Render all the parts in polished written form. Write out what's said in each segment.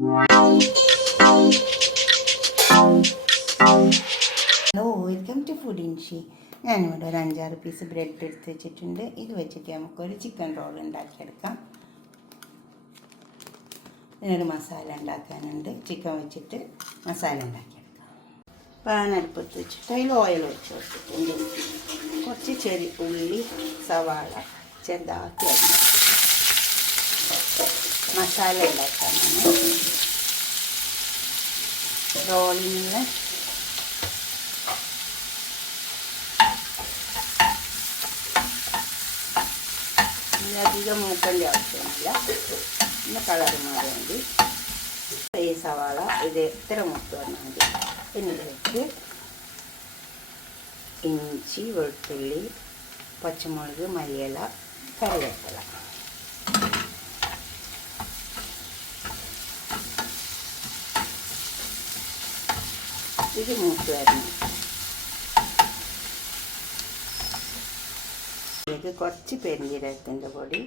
Hello, welcome to food ഇൻഷി. ഞാനിവിടെ ഒരു 5-6 പീസ് ബ്രെഡ് എടുത്ത് വെച്ചിട്ടുണ്ട്. ഇത് വെച്ചിട്ട് നമുക്കൊരു ചിക്കൻ റോൾ ഉണ്ടാക്കിയെടുക്കാം. ഇതിനൊരു മസാല ഉണ്ടാക്കാനുണ്ട്. ചിക്കൻ വെച്ചിട്ട് മസാല ഉണ്ടാക്കിയെടുക്കാം. പാൻ അടുപ്പത്ത് വെച്ചിട്ട് അതിൽ ഓയിൽ ഒഴിച്ച് കൊടുത്തിട്ടുണ്ട്. കുറച്ച് ചെറിയ ഉള്ളി, സവാള ചെറുതാക്കി അരിഞ്ഞു. മസാല ഉണ്ടാക്കാനാണ്. റോളിന് അധികം മൂക്കേണ്ട ആവശ്യമില്ല. പിന്നെ കളർ മാറാൻ വേണ്ടി ഈ സവാള ഇത് എത്ര മൂത്ത് വന്നാൽ മതി. എന്നിട്ട് ഇഞ്ചി, വെളുത്തുള്ളി, പച്ചമുളക്, മല്ലിയില, കറിവേപ്പില. ഇത് മൂത്ത് വരണം. ഇതിലേക്ക് കുറച്ച് പെരുംജീരകത്തിൻ്റെ പൊടി,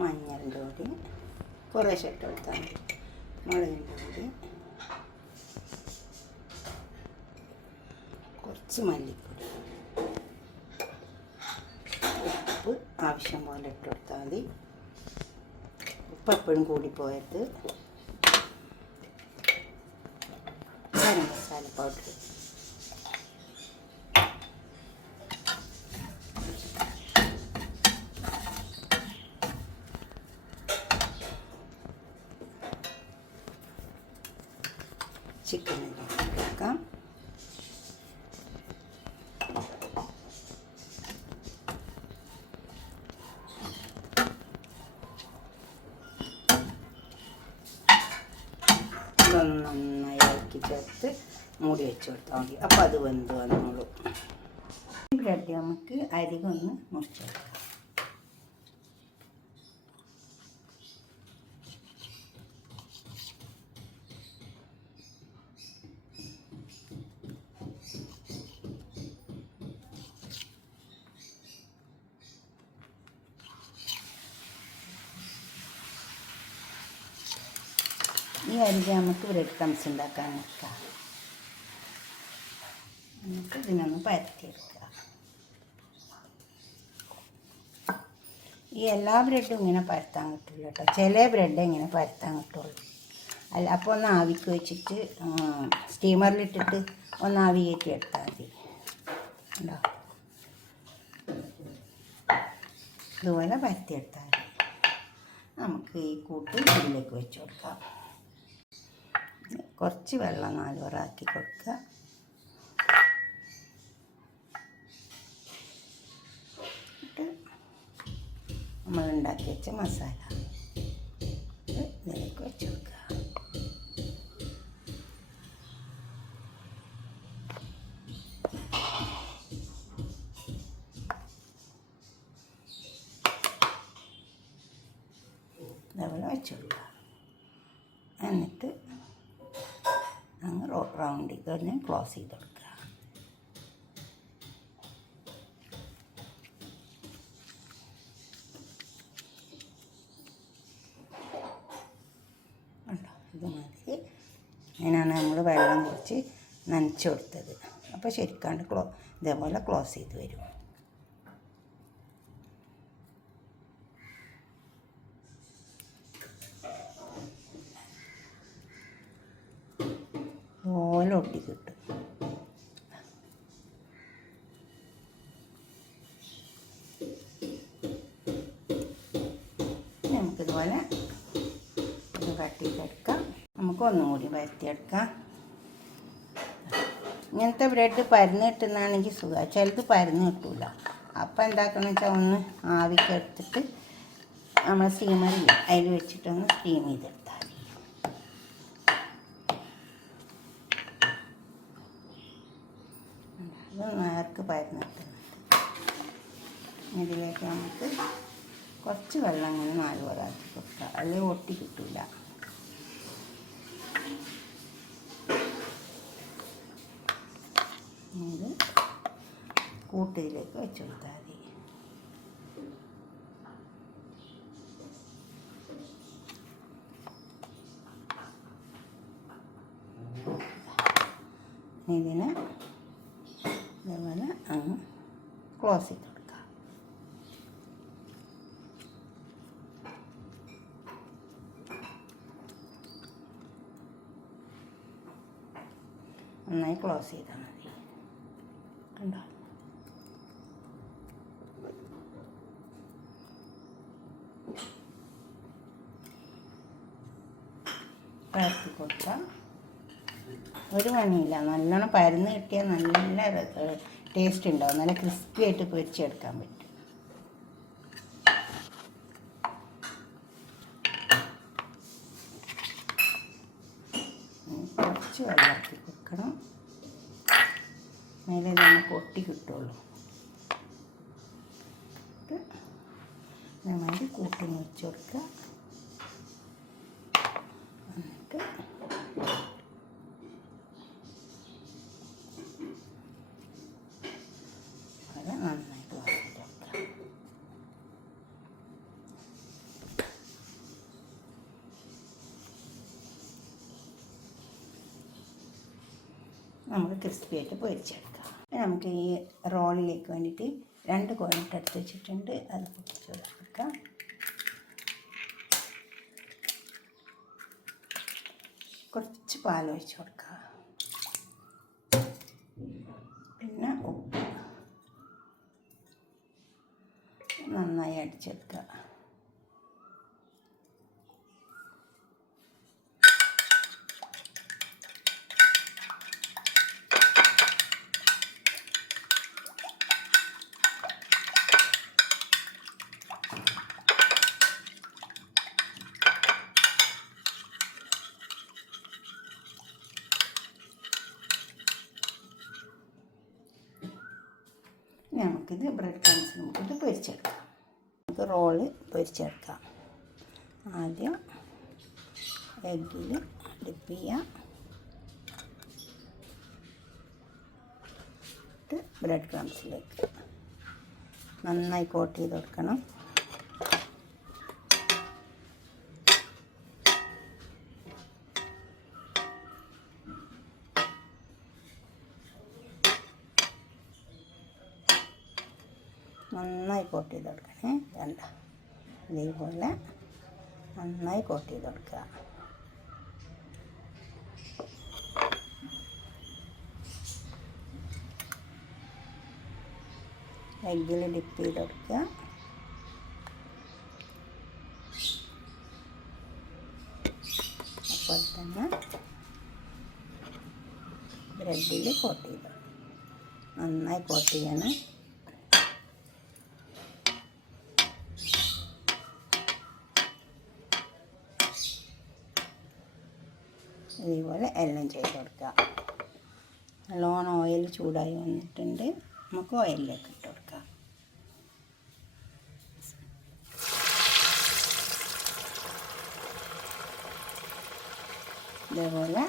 മഞ്ഞളിൻ്റെ പൊടി കുറേശ്ശെ ഇട്ട് കൊടുത്താൽ മതി. മുളകിൻ്റെ പൊടി, കുറച്ച് മല്ലിപ്പൊടി, ഉപ്പ് ആവശ്യം പോലെ ഇട്ട് കൊടുത്താൽ മതി. ഉപ്പ് എപ്പോഴും കൂടിപ്പോയത്. ഗരം മസാല പൗഡർ, ചിക്കൻ ഉണ്ടാക്കാം. ഇതൊന്ന് നന്നായി ഇളക്കി ചേർത്ത് മൂടി വെച്ച് കൊടുത്താൽ മതി. അപ്പോൾ അത് വെന്ത് വന്നോളൂ. ബ്രെഡ് നമുക്ക് അരികൊന്ന് മുറിച്ചെടുക്കാം. ഈ അരികെ നമുക്ക് ബ്രെഡ് ക്രംസ് ഉണ്ടാക്കാൻ വെക്കാം. നമുക്ക് ഇതിനൊന്ന് പരത്തിയെടുക്കുക. ഈ എല്ലാ ബ്രെഡും ഇങ്ങനെ പരത്താൻ കിട്ടില്ല കേട്ടോ. ചില ബ്രെഡ് ഇങ്ങനെ പരത്താൻ കിട്ടുള്ളൂ. അല്ല, അപ്പോൾ ഒന്ന് ആവിക്ക് വെച്ചിട്ട് സ്റ്റീമറിലിട്ടിട്ട് ഒന്ന് ആവി കയറ്റി എടുത്താൽ മതി. ഉണ്ടോ? ഇതുപോലെ പരത്തിയെടുത്താൽ മതി. നമുക്ക് ഈ കൂട്ട് ഇതിലേക്ക് വെച്ച് കൊടുക്കാം. കുറച്ച് വെള്ളം 4 ഓറാക്കി കൊടുക്കുക. നമ്മൾ ഉണ്ടാക്കി വെച്ച മസാല ഇതിലേക്ക് വെച്ച് കൊടുക്കുക. ഇതേപോലെ വെച്ച് കൊടുക്കുക. എന്നിട്ട് അങ്ങ് റൗണ്ട് ചെയ്ത് തന്നെ ക്ലോസ് ചെയ്ത് കൊടുക്കുക. ഇതുമാതിരി അതിനാണ് നമ്മൾ വെള്ളം കുറച്ച് നനച്ച് കൊടുത്തത്. അപ്പോൾ ശരിക്കാണ്ട് ഇതേപോലെ ക്ലോസ് ചെയ്ത് വരും. പോലെ ഒട്ടി കിട്ടും. നമുക്കിതുപോലെ ഇത് കട്ട് ചെയ്തെടുക്കാം. നമുക്ക് ഒന്നും കൂടി പരത്തിയെടുക്കാം. ഇങ്ങനത്തെ ബ്രെഡ് പരന്ന് കിട്ടുന്നതാണെങ്കിൽ സുഖമാണ്. ചിലത് പരന്ന് കിട്ടില്ല. അപ്പോൾ എന്താക്കണമെന്ന് വെച്ചാൽ ഒന്ന് ആവിക്കെടുത്തിട്ട് നമ്മൾ സ്റ്റീമറിൽ അതിൽ വെച്ചിട്ടൊന്ന് സ്റ്റീം ചെയ്തെടുത്താൽ മതി. ഇത് നേർക്ക് പരന്ന് കിട്ടുന്നുണ്ട്. ഇതിലേക്ക് നമുക്ക് കുറച്ച് വെള്ളം ഇങ്ങനെ 4 ഓറാക്കി കൊടുക്കുക. അല്ലെങ്കിൽ ഒട്ടി കിട്ടില്ല. ഇത് കൂട്ടിലേക്ക് വെച്ച് കൊടുത്താൽ മതി. ഇതിനെ ഇതേപോലെ അങ്ങ് ക്ലോസ് ചെയ്ത് കൊടുക്കുക. നന്നായി ക്ലോസ് ചെയ്താൽ മതി. കണ്ടോ? പരത്തി കൊടുക്കുക. ഒരു പണിയില്ല, നല്ലോണം പരന്ന് കിട്ടിയാൽ നല്ല ടേസ്റ്റ് ഉണ്ടാവും. നല്ല ക്രിസ്പി ആയിട്ട് പൊരിച്ചെടുക്കാൻ പറ്റും. കുറച്ച് വെള്ളത്തിൽ വെക്കണം, മേലെ തന്നെ പൊട്ടി കിട്ടുള്ളൂ. അതേമാതിരി കൂട്ടി മുറിച്ച് കൊടുക്കുക. എന്നിട്ട് അത് നന്നായിട്ട് വറുത്ത് വെക്കുക. നമുക്ക് ക്രിസ്പി ആയിട്ട് പൊരിച്ചെടുക്കാം. നമുക്ക് ഈ റോളിലേക്ക് വേണ്ടിയിട്ട് 2 കോഴിമുട്ട എടുത്ത് വെച്ചിട്ടുണ്ട്. അത് പൊട്ടിച്ച് കൊടുക്കാം. കുറച്ച് പാലൊഴിച്ച് കൊടുക്കുക. പിന്നെ ഉപ്പ് നന്നായി അടിച്ചെടുക്കുക. നമുക്കിത് ബ്രെഡ് ക്രംസിൽ നമുക്കിത് പൊരിച്ചെടുക്കാം. നമുക്ക് റോള് പൊരിച്ചെടുക്കാം. ആദ്യം എഗ്ഗിൽ ഡിപ്പ് ചെയ്യാം. ബ്രെഡ് ക്രംസിലേക്ക് നന്നായി കോട്ട് ചെയ്ത് കൊടുക്കണം. നന്നായി കോട്ട് ചെയ്ത് കൊടുക്കണേ. വേണ്ട, ഇതേപോലെ നന്നായി കോട്ട് ചെയ്ത് കൊടുക്കുക. എഗ്ഗിൽ ഡിപ്പ് ചെയ്ത് കൊടുക്കുക. അപ്പോൾ തന്നെ ബ്രെഡിൽ കോട്ട് ചെയ്ത് നന്നായി കോട്ട് ചെയ്യണം. ഇതേപോലെ എല്ലാം ചെയ്ത് കൊടുക്കുക. നല്ലോണം ഓയിൽ ചൂടായി വന്നിട്ടുണ്ട്. നമുക്ക് ഓയിലിലേക്ക് ഇട്ട് കൊടുക്കാം. ഇതേപോലെ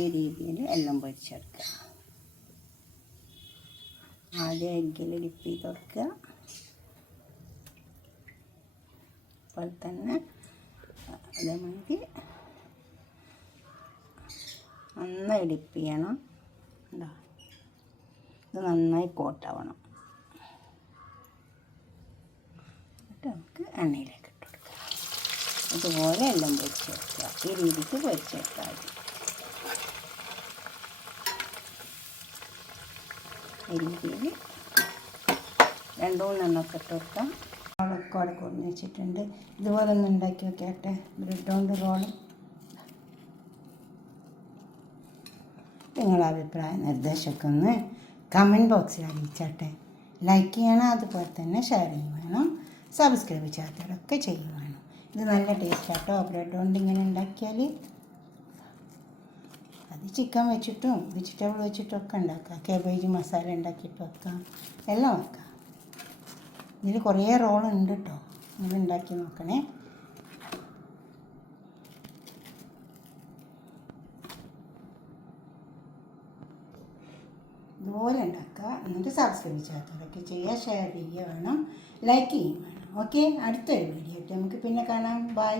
ഈ രീതിയിൽ എല്ലാം പൊരിച്ചെടുക്കുക. ആദ്യം എഗ്ഗിൽ ഡിപ്പ് ചെയ്ത് കൊടുക്കുക. അതുപോലെ തന്നെ അതേമാതിരി നന്നായി ഡിപ്പ് ചെയ്യണം. ഉണ്ടോ? ഇത് നന്നായി കോട്ടാവണം. എന്നിട്ട് നമുക്ക് എണ്ണയിലേക്ക് ഇട്ട് കൊടുക്കുക. അതുപോലെ എല്ലാം പൊരിച്ചെടുക്കുക. ഈ രീതിക്ക് പൊരിച്ചെടുത്താൽ മതി. ഈ രീതിയിൽ 2-3 എണ്ണമൊക്കെ ഇട്ട് കൊടുക്കാം. റോളൊക്കെ അവിടെ കൊണ്ടു വെച്ചിട്ടുണ്ട്. ഇതുപോലെ ഒന്ന് ഉണ്ടാക്കി വെക്കട്ടെ. ബ്രെഡ് കൊണ്ട് റോള്. നിങ്ങളുടെ അഭിപ്രായ നിർദ്ദേശമൊക്കെ ഒന്ന് കമൻറ്റ് ബോക്സിൽ അറിയിച്ചാട്ടെ. ലൈക്ക് ചെയ്യണം, അതുപോലെ തന്നെ ഷെയർ ചെയ്യും വേണം. സബ്സ്ക്രൈബ് ചെയ്യാത്തവരൊക്കെ ചെയ്യും വേണം. ഇത് നല്ല ടേസ്റ്റ് ആട്ടോ. ബ്രെഡ് കൊണ്ട് ഇങ്ങനെ ഉണ്ടാക്കിയാൽ അത് ചിക്കൻ വെച്ചിട്ടും വെജിറ്റബിൾ വെച്ചിട്ടും ഒക്കെ ഉണ്ടാക്കാം. കാബേജ് മസാല ഉണ്ടാക്കിയിട്ട് വെക്കാം, എല്ലാം വെക്കാം. ഇതിൽ കുറേ റോളുണ്ട് കേട്ടോ, നിങ്ങൾ ഉണ്ടാക്കി നോക്കണേ. ഇതുപോലെ ഉണ്ടാക്കുക. എന്നിട്ട് സബ്സ്ക്രൈബ് ചെയ്യാത്തവരൊക്കെ ചെയ്യുക, ഷെയർ ചെയ്യുക വേണം, ലൈക്ക് ചെയ്യുക വേണം. ഓക്കെ, അടുത്തൊരു വീഡിയോ ആയിട്ട് നമുക്ക് പിന്നെ കാണാം. ബൈ.